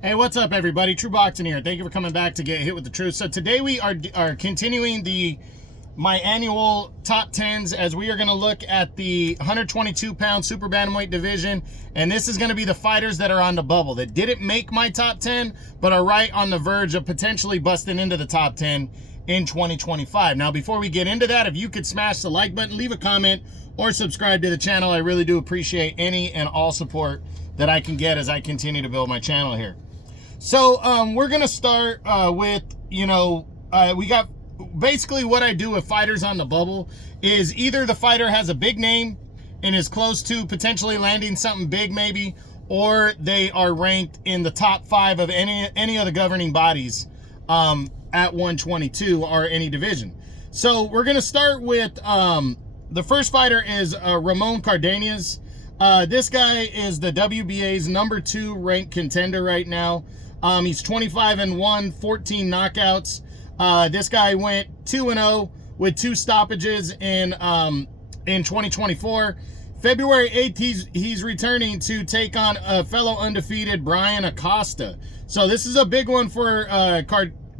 Hey, what's up, everybody? True Boxing here. Thank you for coming back to Get Hit with the Truth. So today we are continuing my annual top 10s, as we are going to look at the 122-pound Super Bantamweight Division, and this is going to be the fighters that are on the bubble that didn't make my top 10, but are right on the verge of potentially busting into the top 10 in 2025. Now, before we get into that, if you could smash the like button, leave a comment, or subscribe to the channel, I really do appreciate any and all support that I can get as I continue to build my channel here. So we're going to start with, we got basically what I do with fighters on the bubble is either the fighter has a big name and is close to potentially landing something big maybe, or they are ranked in the top 5 of any of the governing bodies at 122 or any division. So we're going to start with the first fighter is Ramon Cardenas. This guy is the WBA's number 2 ranked contender right now. He's 25-1, 14 knockouts. This guy went 2-0 with 2 stoppages in 2024. February 8th, he's returning to take on a fellow undefeated Brian Acosta. So this is a big one for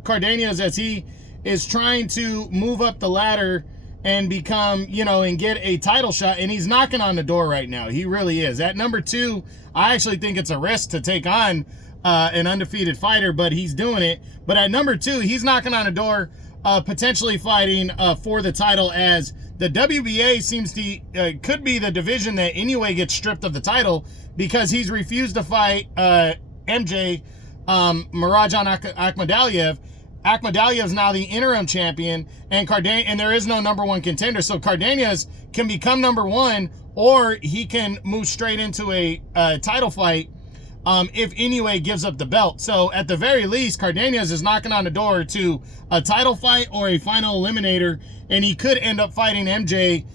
Cardenas, as he is trying to move up the ladder and become, and get a title shot. And he's knocking on the door right now. He really is. At number 2, I actually think it's a risk to take on an undefeated fighter, but he's doing it. But at number 2, he's knocking on a door, potentially fighting for the title, as the WBA seems to could be the division that anyway gets stripped of the title, because he's refused to fight MJ Marajan Akhmadaliev. Akhmadaliev is now the interim champion, and there is no number 1 contender. So Cardenas can become number 1, or he can move straight into a title fight if Inoue gives up the belt. So at the very least, Cardenas is knocking on the door to a title fight or a final eliminator, and he could end up fighting MJ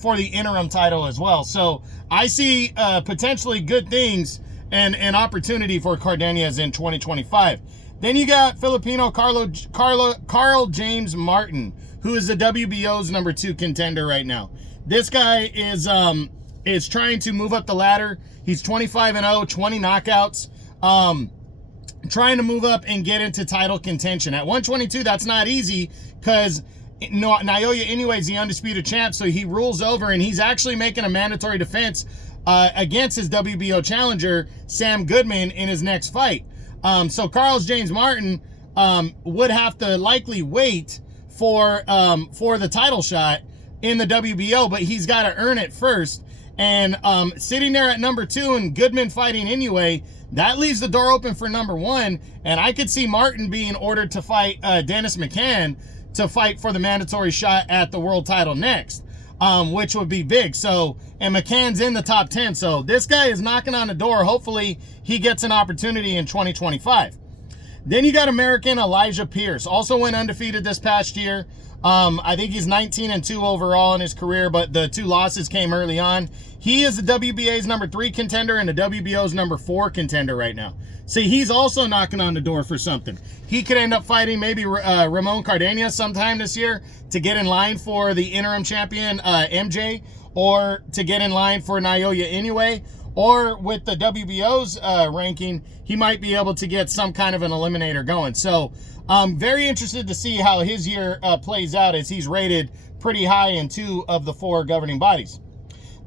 for the interim title as well. So I see potentially good things and an opportunity for Cardenas in 2025. Then you got Filipino Carl James Martin, who is the WBO's number 2 contender right now. This guy is trying to move up the ladder. He's 25-0, 20 knockouts, trying to move up and get into title contention. At 122, that's not easy, because Naoya Inoue is the undisputed champ, so he rules over, and he's actually making a mandatory defense against his WBO challenger, Sam Goodman, in his next fight. So Carl James Martin would have to likely wait for the title shot in the WBO, but he's got to earn it first. And sitting there at number 2 and Goodman fighting Inoue, that leaves the door open for number 1. And I could see Martin being ordered to fight Dennis McCann to fight for the mandatory shot at the world title next, which would be big. So, and McCann's in the top 10. So this guy is knocking on the door. Hopefully he gets an opportunity in 2025. Then you got American Elijah Pierce, also went undefeated this past year. I think he's 19-2 overall in his career, but the 2 losses came early on. He is the WBA's number 3 contender and the WBO's number 4 contender right now. See, he's also knocking on the door for something. He could end up fighting maybe Ramon Cardenas sometime this year to get in line for the interim champion MJ, or to get in line for Naoya Inoue, or with the WBO's ranking, he might be able to get some kind of an eliminator going. So I'm very interested to see how his year plays out, as he's rated pretty high in 2 of the 4 governing bodies.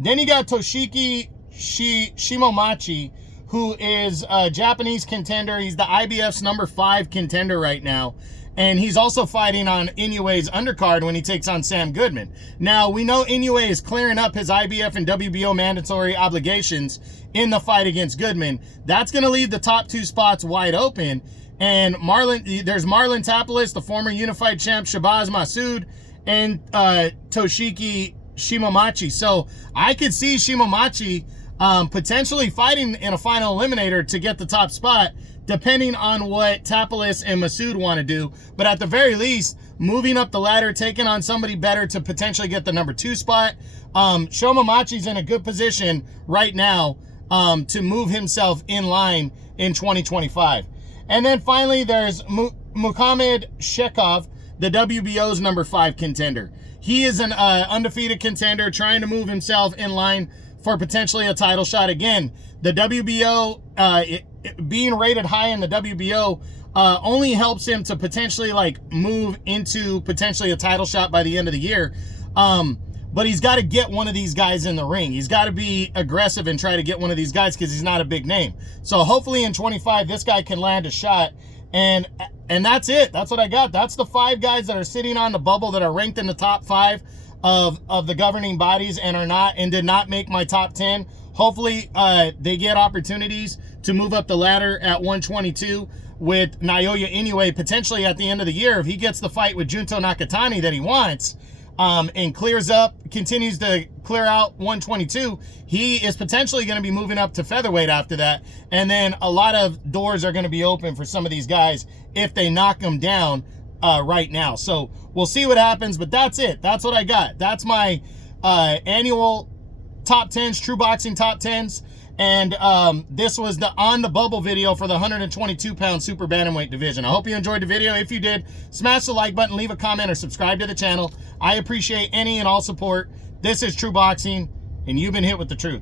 Then you got Toshiki Shimomachi, who is a Japanese contender. He's the IBF's number 5 contender right now. And he's also fighting on Inoue's undercard when he takes on Sam Goodman. Now, we know Inoue is clearing up his IBF and WBO mandatory obligations in the fight against Goodman. That's going to leave the top 2 spots wide open. And there's Marlon Tapalis, the former unified champ, Shabazz Massoud, and Toshiki Shimomachi. So I could see Shimomachi potentially fighting in a final eliminator to get the top spot, depending on what Tapalis and Massoud want to do. But at the very least, moving up the ladder, taking on somebody better to potentially get the number 2 spot. Shimomachi's in a good position right now to move himself in line in 2025. And then finally, there's Muhammad Shekov, the WBO's number 5 contender. He is an undefeated contender trying to move himself in line for potentially a title shot. Again, the WBO being rated high in the WBO only helps him to potentially like move into potentially a title shot by the end of the year. But he's got to get one of these guys in the ring. He's got to be aggressive and try to get one of these guys because he's not a big name. So hopefully in 25, this guy can land a shot. And that's it. That's what I got. That's the 5 guys that are sitting on the bubble that are ranked in the top 5 of the governing bodies and did not make my top 10. Hopefully they get opportunities to move up the ladder at 122 with Naoya Inoue potentially at the end of the year. If he gets the fight with Junto Nakatani that he wants, and clears up, continues to clear out 122, he is potentially going to be moving up to featherweight after that. And then a lot of doors are going to be open for some of these guys if they knock them down right now. So we'll see what happens, but that's it. That's what I got. That's my annual top 10s, True Boxing top 10s. And this was the on the bubble video for the 122-pound Super Bantamweight division. I hope you enjoyed the video. If you did, smash the like button, leave a comment, or subscribe to the channel. I appreciate any and all support. This is True Boxing, and you've been hit with the truth.